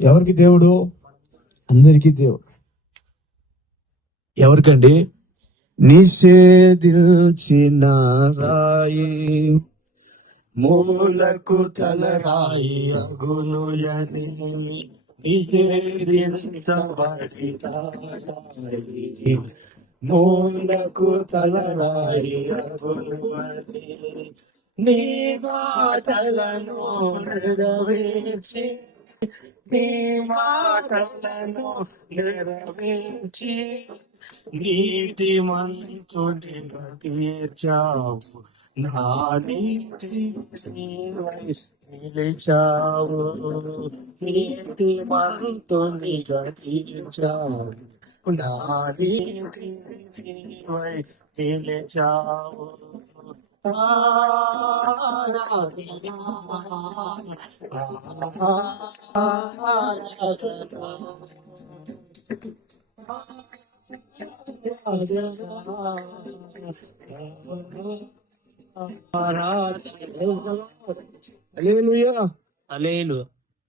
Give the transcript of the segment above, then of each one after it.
ఎవరికి దేవుడు? అందరికీ దేవుడు. ఎవరికండి? నిషేధించిన రాయి మూలకు తలరాయి అగునుయని నిషేధించబడిన మూలకు తలరాయి అగునుయని నీ మాటలను నెరవేర్చి నీ మాటలను నెరవేర్చి నీతి మంతునిగా తీర్చావు నా నీతి నీవై నిలిచావు నీతి మంతునిగా తీర్చావు నా నీతి నీవై నిలిచావు అలేలు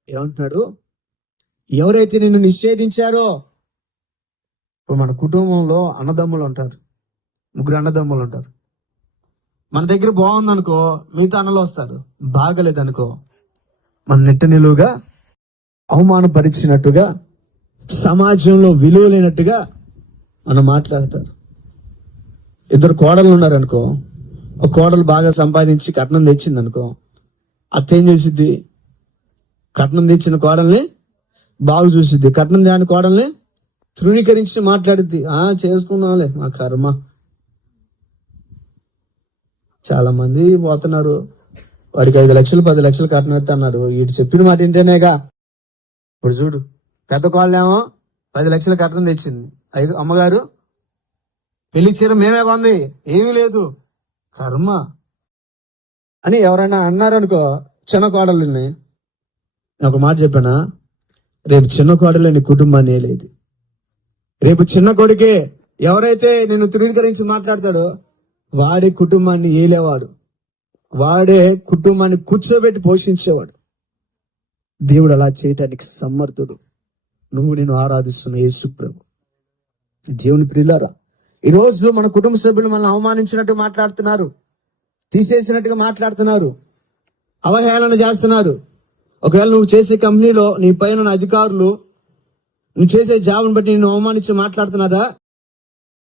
ఏమంటున్నాడు? ఎవరైతే నిన్ను నిషేధించారో ఇప్పుడు మన కుటుంబంలో అన్నదమ్ములు ఉంటారు. ముగ్గురు అన్నదమ్ములు ఉంటారు. మన దగ్గర బాగుందనుకో మిగతా అన్నలు వస్తారు. బాగలేదనుకో మన నెట్ట నిలువుగా అవమానపరిచినట్టుగా సమాజంలో విలువ లేనట్టుగా మనం మాట్లాడతారు. ఇద్దరు కోడలు ఉన్నారనుకో ఒక కోడలు బాగా సంపాదించి కట్నం తెచ్చింది అనుకో అత్త ఏం చేసిద్ది? కట్నం తెచ్చిన కోడల్ని బాగా చూసిద్ది. కట్నం దాని కోడల్ని తృణీకరించి మాట్లాడిద్ది. ఆ చేసుకున్నాలే మా కర్మ. చాలా మంది పోతున్నారు. వాడికి ఐదు లక్షలు పది లక్షలు కట్నం అన్నాడు. వీడు చెప్పిన మాట ఏంటనేగా ఇప్పుడు చూడు పెద్ద కోళ్ళేమో పది లక్షలు కట్నం తెచ్చింది. ఐదు అమ్మగారు పెళ్ళి చీర మేమే కొంది ఏమీ లేదు. కర్మ. అని ఎవరైనా అన్నారనుకో చిన్న కోడలిని ఒక మాట చెప్పానా? రేపు చిన్న కోడలు కుటుంబాన్ని లేదు రేపు చిన్న కొడుకే ఎవరైతే నేను తృణీకరించి మాట్లాడతాడో వాడే కుటుంబాన్ని ఏలేవాడు. వాడే కుటుంబాన్ని కూర్చోబెట్టి పోషించేవాడు. దేవుడు అలా చేయటానికి సమర్థుడు. నువ్వు నేను ఆరాధిస్తున్న యేసు ప్రభు. దేవుని ప్రియులారా ఈ రోజు మన కుటుంబ సభ్యులు మనల్ని అవమానించినట్టు మాట్లాడుతున్నారు తీసేసినట్టుగా మాట్లాడుతున్నారు అవహేళన చేస్తున్నారు. ఒకవేళ నువ్వు చేసే కంపెనీలో నీ పైన అధికారులు నువ్వు చేసే జాబ్ని బట్టి నేను అవమానించి మాట్లాడుతున్నారా?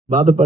బాధపడం